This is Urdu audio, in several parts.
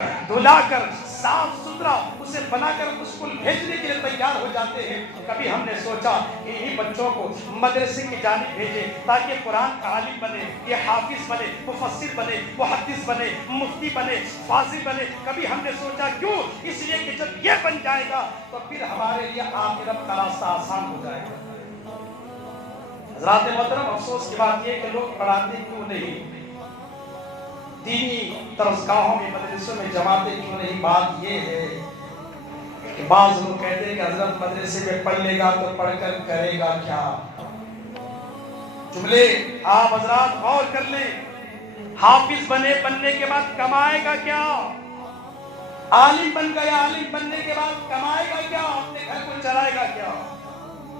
دھلا کر صاف ستھرا اسے بنا کر اسکول بھیجنے کے لیے تیار ہو جاتے ہیں۔ کبھی ہم نے سوچا کہ انہی بچوں کو مدرسے کی جانب بھیجے تاکہ قرآن کا عالم بنے، یہ حافظ بنے، مفسر بنے، محدث بنے، مفتی بنے، فاضل بنے۔ کبھی ہم نے سوچا کیوں؟ اس لیے کہ جب یہ بن جائے گا تو پھر ہمارے لیے آخرت کا راستہ آسان ہو جائے گا۔ حضرات محترم، افسوس کی بات یہ کہ لوگ پڑھاتے کیوں نہیں، دینی درسگاہوں میں مدرسوں میں جماعتیں کیوں نہیں؟ بات یہ ہے کہ بعض لوگ کہتے ہیں کہ حضرت مدرسے میں پڑھ لے گا تو پڑھ کر کرے گا کیا؟ جملے آپ حضرات غور کر لیں، حافظ بننے کے بعد کمائے گا کیا؟ عالم بن گیا، عالم بننے کے بعد کمائے گا کیا؟ اپنے گھر کو چلائے گا کیا؟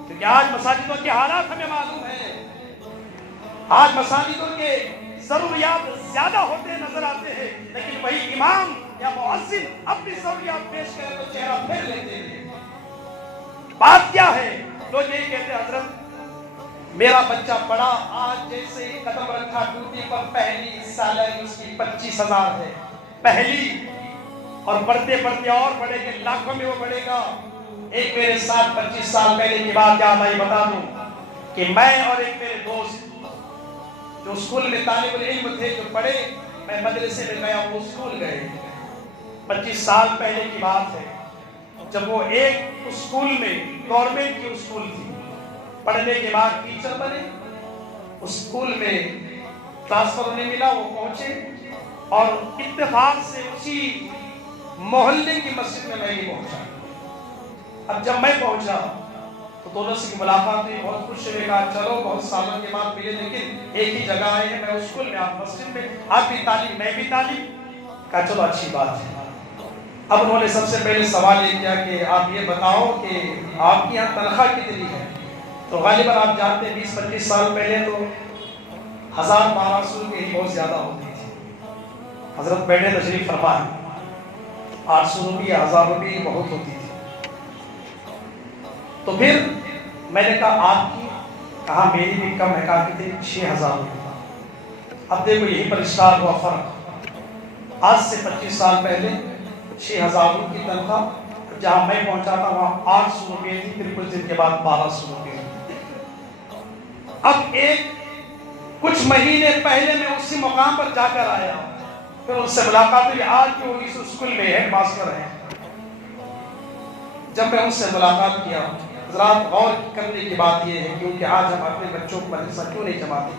کیونکہ آج مساجدوں کے حالات ہمیں معلوم ہے، آج مساجدوں کے ضروریات زیادہ ہوتے نظر آتے ہیں، لیکن وہی امام یا مؤذن اپنی ضروریات پیش کرے تو چہرہ پھیر لیتے ہیں۔ بات کیا ہے؟ لوگ یہی کہتے ہیں حضرت میرا بچہ پڑھا، آج جیسے ہی قدم رکھا ڈیوٹی پر پہلی سیلری اس کی 25,000 ہے، پہلی، اور پڑھتے پڑھتے اور بڑھے گے، لاکھوں میں وہ بڑھے گا۔ ایک میرے ساتھ 25 سال پہلے کی بات یاد آئی، بتا دوں کہ میں اور ایک میرے دوست جو اسکول میں طالب العلم تھے، جو پڑھے، میں مدرسے میں گیا، وہ اسکول گئے۔ 25 سال پہلے کی بات ہے، جب وہ ایک اسکول میں، گورنمنٹ کی اسکول تھی، پڑھنے کے بعد ٹیچر بنے، اسکول میں ٹرانسفر نہیں ملا، وہ پہنچے اور اتفاق سے اسی محلے کی مسجد میں میں ہی پہنچا۔ اب جب میں پہنچا تو دونوں سے ملاقات ہوئی، بہت خوش ہوئے، کہا چلو بہت سالوں کے بعد ملے، لیکن ایک ہی جگہ آئے ہیں، میں اسکول میں، آپ مسجد میں، آپ بھی تعلیم میں بھی تعلیم۔ کہا چلو اچھی بات ہے۔ اب انہوں نے سب سے پہلے سوال یہ کیا کہ آپ یہ بتاؤ کہ آپ کی یہاں تنخواہ کتنی ہے؟ تو غالباً آپ جانتے ہیں 20-25 سال پہلے تو 1,000-1,200 روپے ہی بہت زیادہ ہوتی تھی۔ حضرت بیٹھے تشریف فرمائے، 800 روپے 1,000 روپے بہت ہوتی تھی۔ تو پھر میں نے کہا آپ کی؟ کہا میری بھی کم ہے۔ کہا کتنی؟ 6,000 روپے۔ اب دیکھو یہیں پر اسٹارٹ ہوا فرق، آج سے 25 سال پہلے 6,000 روپے کی تنخواہ، جہاں میں پہنچا تھا وہاں 800 روپے تھی، پھر کچھ دن کے بعد 1,200 روپے۔ اب کچھ مہینے پہلے میں اسی مقام پر جا کر آیا، پھر ان سے ملاقات ہوئی، آج بھی وہ اس اسکول میں ہیڈ ماسٹر ہیں۔ جب میں ان سے ملاقات کیا، حضرات غور کرنے کی بات یہ ہے، کیونکہ آج ہم اپنے بچوں کو مدرسہ کیوں نہیں جماتے؟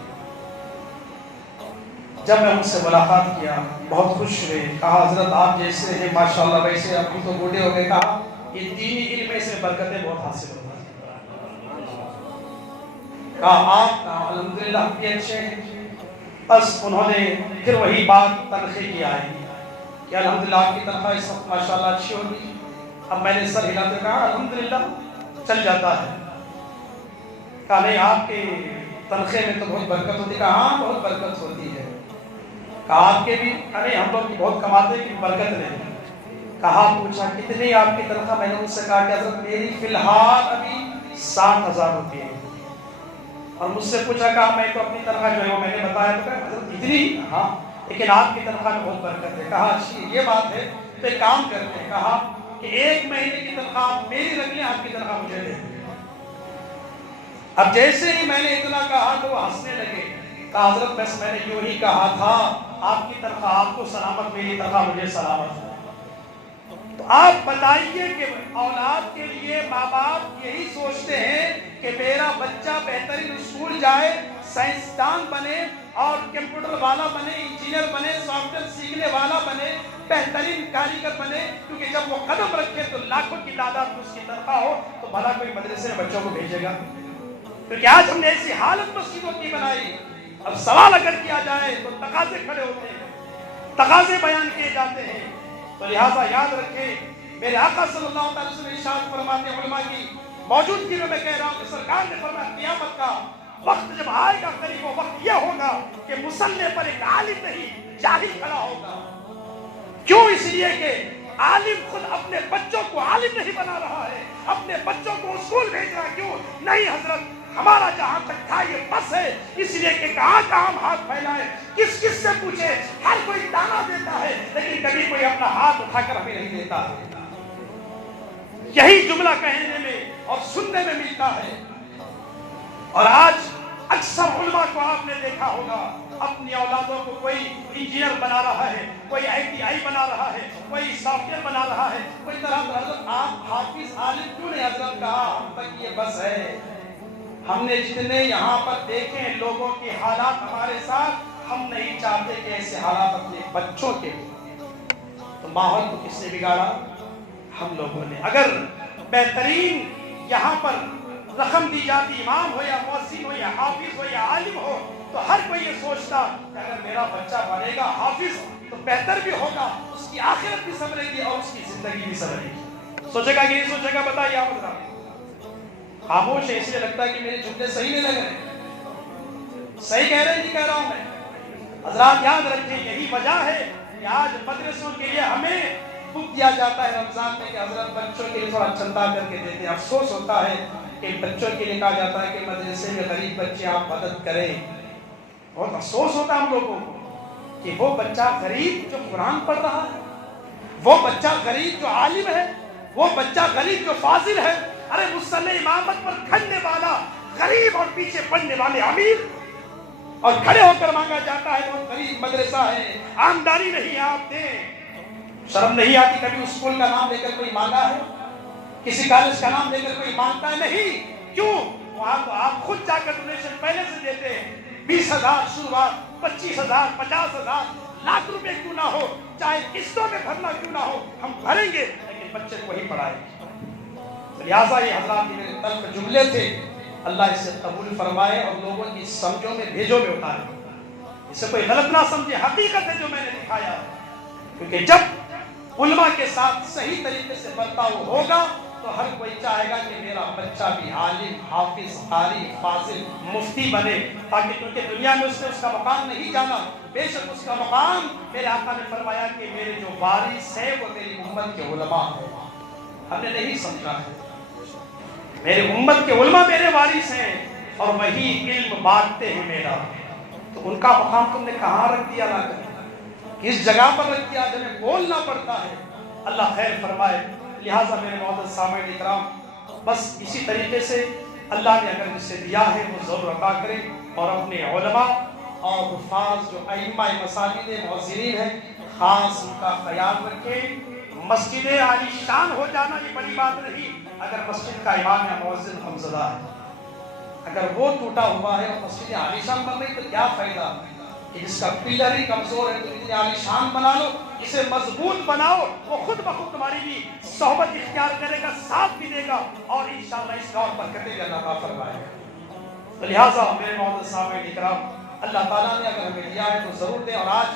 جب میں ان سے ملاقات کیا بہت خوش ہوئے، کہا حضرت آپ جیسے ہیں ماشاءاللہ ویسے، اب تو بوڑھے ہو گئے، کہا یہ دینی علم سے برکتیں بہت حاصل ہوتی ہیں۔ کہا آپ؟ کہا الحمدللہ ہم بھی اچھے ہیں۔ بس انہوں نے پھر وہی بات تنخواہ کی آئی کہ الحمدللہ آپ کی تنخواہ اس وقت ماشاءاللہ اچھی ہوگی۔ اب میں نے سر ہلا کر کہا الحمدللہ چل جاتا ہے۔ کہا نہیں آپ کے تنخواہ میں تو بہت برکت ہوتی ہے۔ کہا ہاں بہت برکت ہوتی ہے۔ کہا آپ کے بھی؟ کہا نہیں ہم لوگ بہت کماتے ہیں لیکن برکت نہیں۔ کہا پوچھا کتنی آپ کی تنخواہ؟ میں نے ان سے کہا کہ حضرت میری فی الحال ابھی 60,000 روپے ہے۔ اور مجھ سے پوچھا، کہا میں تو اپنی تنخواہ جو ہے وہ میں نے بتایا، تو کہا حضرت اتنی؟ ہاں لیکن آپ کی تنخواہ میں بہت برکت ہے۔ کہا اچھی یہ بات ہے تو ایک کام کرتے ہیں، کہا کہ 1 مہینے کی تنخواہ میری رکھ لیں، آپ کی تنخواہ مجھے دیں۔ اب جیسے ہی میں نے اتنا کہا تو وہ ہنسنے لگے۔ کہا حضرت بس میں نے یوں ہی کہا تھا، آپ کی تنخواہ آپ کو سلامت، میری تنخواہ مجھے سلامت۔ تو آپ بتائیے کہ اولاد کے لیے ماں باپ یہی سوچتے ہیں کہ میرا بچہ بہترین اسکول جائے، سائنسدان بنے اور کمپیوٹر والا بنے، انجینئر بنے، سافٹ ویئر سیکھنے والا بنے، بہترین کاریگر بنے، کیونکہ جب وہ قدم رکھے تو لاکھوں کی تعداد میں اس کی تنخواہ ہو تو بھلا کوئی مدرسے میں بچوں کو بھیجے گا؟ کیونکہ آج ہم نے ایسی حالت مسجدوں کی بنائی۔ اب سوال اگر کیا جائے تو تقاضے کھڑے ہوتے ہیں، تقاضے بیان کیے جاتے ہیں۔ تو لہٰذا یاد رکھیں، میرے آقا صلی اللہ علیہ وسلم ارشاد فرماتے ہیں، علماء کی موجودگی میں کہہ رہا ہوں کہ سرکار نے فرمایا قیامت کا وقت جب آئے گا قریب، وہ وقت یہ ہوگا کہ مصلی پر ایک عالم نہیں جاہل کھڑا ہوگا۔ کیوں؟ اس لیے کہ عالم خود اپنے بچوں کو عالم نہیں بنا رہا ہے، اپنے بچوں کو اسکول بھیج رہا ہے۔ کیوں نہیں حضرت؟ ہمارا جہاں تک تھا یہ بس ہے، اس لیے کہ کہاں کہاں ہم ہاتھ پھیلائیں، کس کس سے پوچھے، ہر کوئی دانا دیتا ہے لیکن کبھی کوئی اپنا ہاتھ اٹھا کر ہمیں نہیں دیتا۔ یہی جملہ کہنے میں اور سننے میں ملتا ہے۔ اور آج اکثر علماء کو آپ نے دیکھا ہوگا اپنی اولادوں کو کوئی انجینئر بنا رہا ہے، کوئی ITI بنا رہا ہے، کوئی سافٹ ویئر بنا رہا ہے، کوئی طرح حضرت آپ حافظ عالم کیوں نہیں حضرت کہا؟ ہم تک یہ بس ہے۔ ہم نے جتنے یہاں پر دیکھے لوگوں کے حالات ہمارے ساتھ، ہم نہیں چاہتے کہ ایسے حالات اپنے بچوں کے ہوں۔ تو ماحول کو کس نے بگاڑا؟ ہم لوگوں نے۔ اگر بہترین یہاں پر رقم دی جاتی، امام ہو یا مؤذن ہو یا حافظ ہو یا عالم ہو، تو ہر کوئی یہ سوچتا کہ اگر میرا بچہ بنے گا حافظ تو بہتر بھی ہوگا، اس کی آخرت بھی سنورے گی اور اس کی زندگی بھی سنورے گی۔ سوچے گا کہ نہیں سوچے گا؟ بتائیے آپ ذرا۔ خاموش ہے، اس لیے لگتا ہے کہ میرے جملے صحیح نہیں لگ رہے۔ صحیح کہہ رہے ہیں، نہیں کہہ رہا ہوں میں؟ حضرات یاد رکھیں، یہی وجہ ہے کہ آج مدرسوں کے لیے ہمیں بک دیا جاتا ہے رمضان میں کہ حضرت بچوں کے لیے تھوڑا چندہ کر کے دیتے ہیں۔ افسوس ہوتا ہے کہ بچوں کے لیے کہا جاتا ہے کہ مدرسے میں غریب بچے آپ مدد کریں۔ بہت افسوس ہوتا ہے ہم لوگوں کو کہ وہ بچہ غریب جو قرآن پڑھ رہا ہے، وہ بچہ غریب جو عالم ہے، وہ بچہ غریب جو فاضل ہے، ارے مصلی امامت پر کھڑنے والا غریب اور پیچھے پڑھنے والے امیر، اور کھڑے ہو کر مانگا جاتا ہے بہت غریب مدرسہ ہے، آمدنی نہیں آپ دیں۔ شرم نہیں آتی کبھی اسکول کا نام لے کر کوئی مانگا ہے؟ کسی کالج کا نام لے کر کوئی مانگتا ہے؟ نہیں۔ کیوں؟ وہاں تو آپ خود جا کر ڈونیشن پہلے سے دیتے ہیں۔ 20,000 شروعات، 25,000، 50,000، لاکھ روپے کیوں نہ ہو، چاہے قسطوں میں بھرنا کیوں نہ ہو، ہم بھریں گے لیکن بچے کو وہی پڑھائیں گے۔ لہٰذا یہ حضرات میرے طرف جملے تھے، اللہ اسے قبول فرمائے اور لوگوں کی سمجھوں میں بھیجوں میں اتارے، اسے کوئی غلط نہ سمجھے، حقیقت ہے جو میں نے دکھایا۔ کیونکہ جب علماء کے ساتھ صحیح طریقے سے برتاؤ ہوگا تو ہر کوئی چاہے گا کہ میرا بچہ بھی عالم، حافظ، قاری، فاضل، مفتی بنے، تاکہ کیونکہ دنیا میں اس نے اس کا مقام نہیں جانا، بے شک اس کا مقام میرے آقا نے فرمایا کہ میرے جو وارث ہیں وہ میری امت کے علماء ہیں۔ ہم نے نہیں سمجھا ہے، میرے امت کے علماء میرے وارث ہیں اور وہی علم بانٹتے ہیں میرا۔ تو ان کا مقام تم نے کہاں رکھ دیا؟ لا کر کس جگہ پر رکھ دیا جنہیں بولنا پڑتا ہے؟ اللہ خیر فرمائے۔ لہٰذا میرے معزز سامعین اکرام، بس اسی طریقے سے اللہ نے اگر جسے دیا ہے وہ ضرور عطا کرے، اور اپنے علماء اور حفاظ جو ائمہ مساجد مؤذنین ہیں خاص ان کا خیال رکھیں۔ مسجد عالی شان ہو جانا یہ بڑی بات نہیں، اگر مسجد کا امام یا مؤذن غمزدہ ہے، اگر وہ ٹوٹا ہوا ہے اور مسجد عالی شان بن رہی تو کیا فائدہ کہ جس کا پلر ہی کمزور ہے تو اتنی عالی شان بنا لو، اسے مضبوط بناؤ، وہ خود بخود تمہاری بھی صحبت اختیار کرے گا، ساتھ بھی دے گا، اور انشاءاللہ اس کا اور برکتیں بھی اللہ عطا فرمائے گا۔ تو لہٰذا میرے معزز سامعین اکرام، اللہ تعالیٰ نے اگر ہمیں دیا ہے تو ضرور دیں۔ اور آج